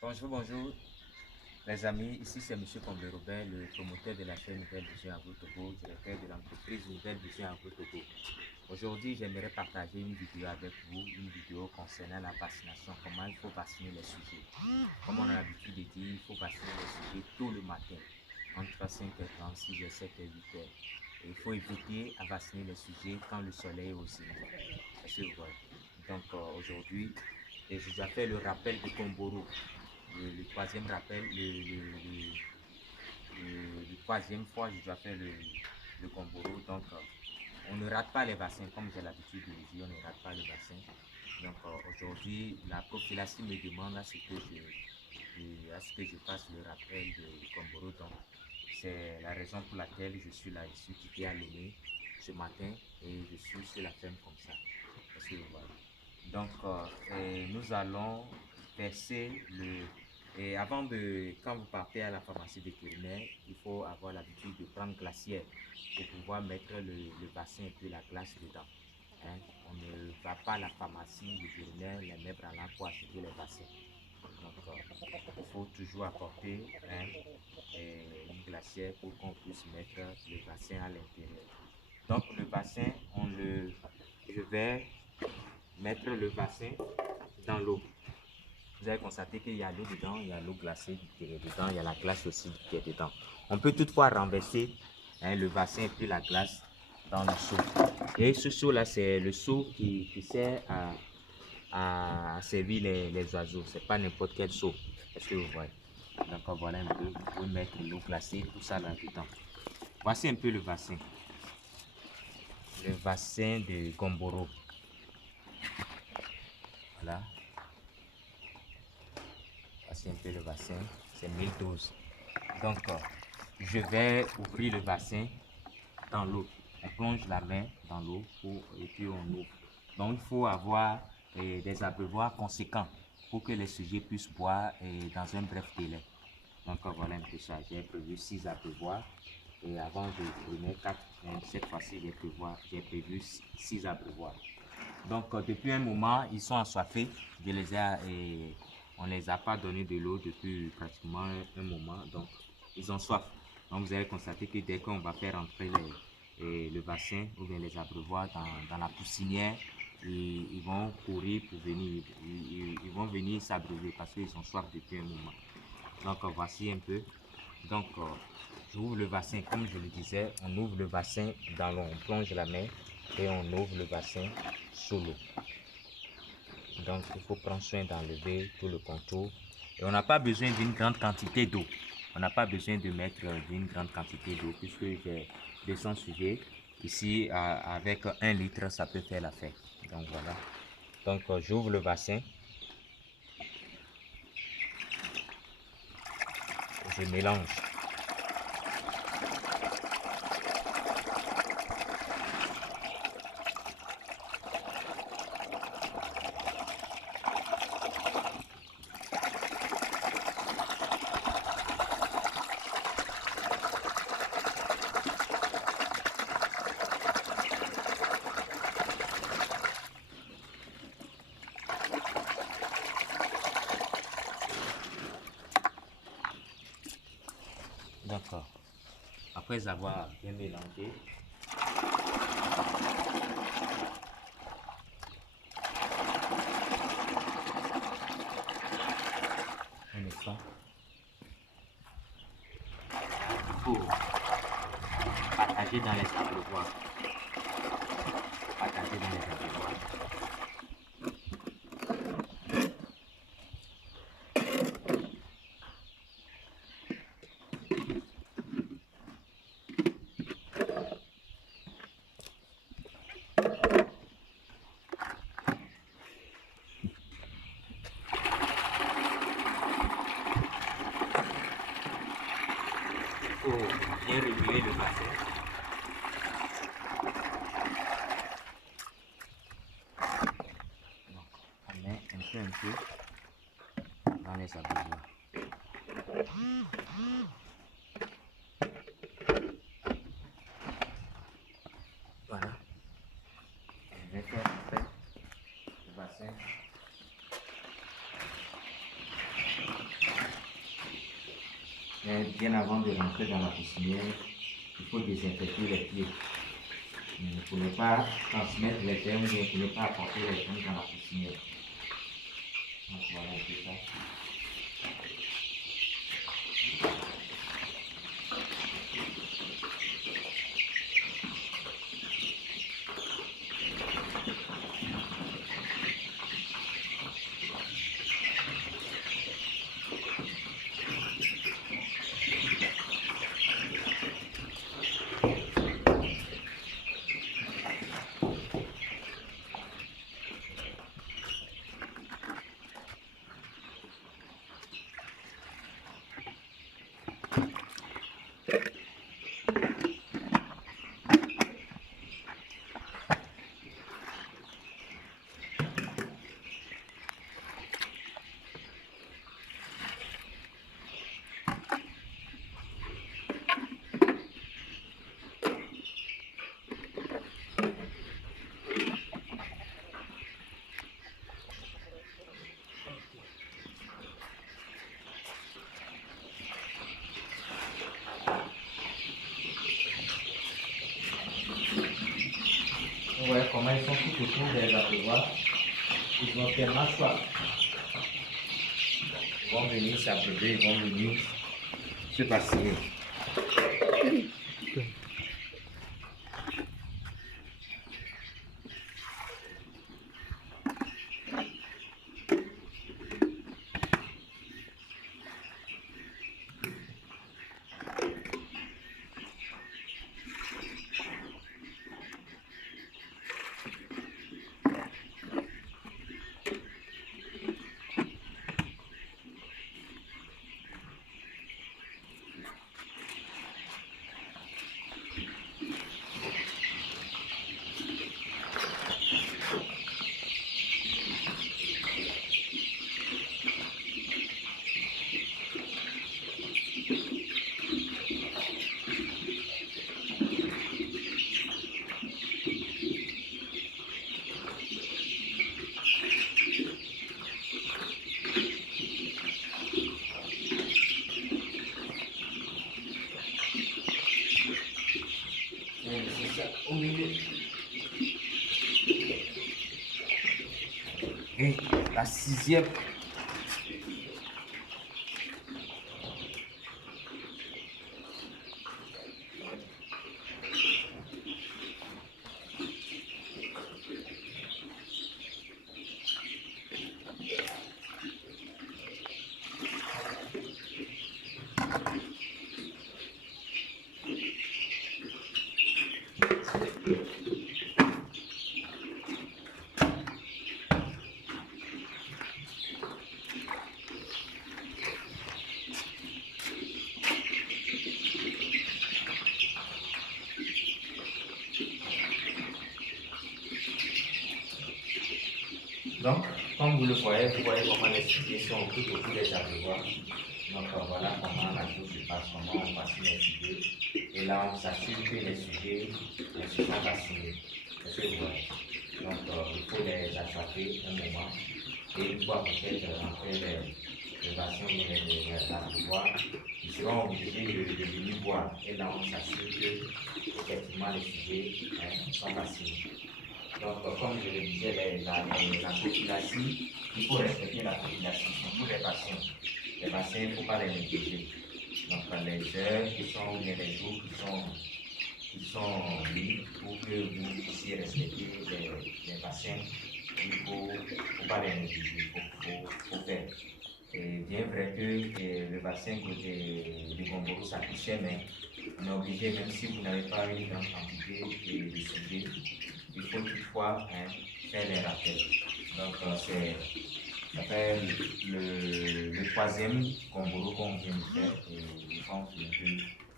Bonjour, bonjour les amis, ici c'est Monsieur Combe Robert, le promoteur de la chaîne Nouvelle Vision Agro-Togo, directeur de l'entreprise Nouvelle Vision Agro-Togo. Aujourd'hui, j'aimerais partager une vidéo avec vous, une vidéo concernant la vaccination, comment il faut vacciner les sujets. Comme on a l'habitude de dire, il faut vacciner les sujets tôt le matin, entre 5h30, 6h, 7h, 8h. Et il faut éviter à vacciner les sujets quand le soleil est au zénith. Est-ce que vous voyez? Donc aujourd'hui, je dois faire le rappel de Tomboro, le troisième rappel, le troisième fois, je dois faire le Gomboro. Donc, on ne rate pas les vaccins, comme j'ai l'habitude de le dire, on ne rate pas les vaccins. Donc, aujourd'hui, la prophylaxie me demande à ce que je fasse le rappel de Gomboro. Donc, c'est la raison pour laquelle je suis là. Je suis quitté à Lomé ce matin et je suis sur la ferme comme ça. Est-ce que vous voyez? Donc, nous allons verser le... Et avant de... Quand vous partez à la pharmacie vétérinaire, il faut avoir l'habitude de prendre glacière pour pouvoir mettre le bassin et puis la glace dedans. Hein? On ne va pas à la pharmacie vétérinaire les mettre à l'an pour acheter les bassins. Donc, il faut toujours apporter une glacière pour qu'on puisse mettre le bassin à l'intérieur. Donc, le bassin, je vais mettre le bassin dans l'eau. Vous allez constater qu'il y a l'eau dedans, il y a l'eau glacée qui est dedans, il y a la glace aussi qui est dedans. On peut toutefois renverser le bassin et puis la glace dans le seau. Et ce seau-là, c'est le seau qui sert à servir les oiseaux. Ce n'est pas n'importe quel seau. Est-ce que vous voyez? Donc voilà un peu, vous pouvez mettre l'eau glacée, tout ça là-dedans. Voici un peu le bassin. Le bassin de Gomboro. Voilà. Voici un peu le bassin. C'est 1012. Donc, je vais ouvrir le bassin dans l'eau. On plonge la main dans l'eau et puis on ouvre. Donc, il faut avoir des abreuvoirs conséquents pour que les sujets puissent boire dans un bref délai. Donc, voilà un peu ça. J'ai prévu 6 abreuvoirs. Et avant, je prenais 4. Cette fois-ci, j'ai prévu 6 abreuvoirs. Donc, depuis un moment, ils sont assoiffés. On ne les a pas donné de l'eau depuis pratiquement un moment. Donc, ils ont soif. Donc, vous allez constater que dès qu'on va faire entrer le bassin ou bien les abreuvoirs dans la poussinière, ils vont courir pour venir. Ils vont venir s'abreuver parce qu'ils ont soif depuis un moment. Donc, voici un peu. Donc, j'ouvre le bassin, comme je le disais, on ouvre le bassin dans l'eau, on plonge la main et on ouvre le bassin sous l'eau. Donc, il faut prendre soin d'enlever tout le contour. Et on n'a pas besoin d'une grande quantité d'eau. On n'a pas besoin de mettre d'une grande quantité d'eau puisque j'ai 200 sujets. Ici, avec 1 litre, ça peut faire l'affaire. Donc, voilà. Donc, j'ouvre le bassin. Je mélange. D'accord. Après avoir bien mélangé, un instant, il faut partager dans les abreuvoirs. Partager dans les abreuvoirs. Il faut bien remuer le bassin. Donc, on met un peu dans les abreuvoirs. Voilà. Je vais faire après le bassin. Mais bien avant de rentrer dans la poussinière, il faut désinfecter les pieds. Vous ne pouvez pas transmettre les germes, vous ne pouvez pas apporter les germes dans la poussinière. Donc voilà un peu ça. Vous voyez comment ils sont tout autour des abreuvoirs. Ils ont tellement soif. Ils vont venir s'abreuver, ils vont venir se passer. C'est ça, au milieu. Et la sixième. Donc, comme vous le voyez comment les sujets sont tout autour des abreuvoirs. Donc, voilà comment la chose se passe, comment on vaccine les sujets. Et là, on s'assure que les sujets se sont vaccinés. C'est ce que vous voyez. Donc, il faut les attraper un moment. Et une fois peut-être après les vaccins ou les abreuvoirs, ils seront obligés de venir boire. Et là, on s'assure que, effectivement, les sujets sont vaccinés. Donc, comme je le disais, la prophylaxie, il faut respecter la prophylaxie, surtout les patients. Les patients, il ne faut pas les négliger. Donc, les heures qui sont, ou bien les jours qui sont mis pour que vous puissiez respecter les patients, il ne faut pas les négliger, il faut faire. C'est bien vrai que le vaccin de Gomboro, ça coûte cher, mais on est obligé, même si vous n'avez pas une grande quantité de sujets, il faut toutefois faire les rappels. Donc, ça fait le troisième Gomboro qu'on vient de faire et je pense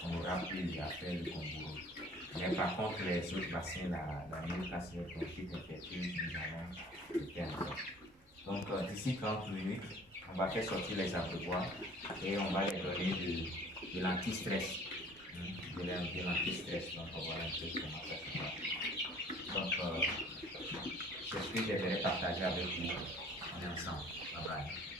qu'on aura plus à faire le Gomboro. Mais par contre, les autres vaccins, la myoclacine, bronchite infectieuse, nous allons le faire encore. Donc, d'ici 30 minutes, on va faire sortir les abreuvoirs et on va les donner de l'anti-stress. De l'anti-stress. Donc, on va voir un peu comment ça se passe. Donc, c'est ce que j'aimerais partager avec vous. On est ensemble. Bye bye.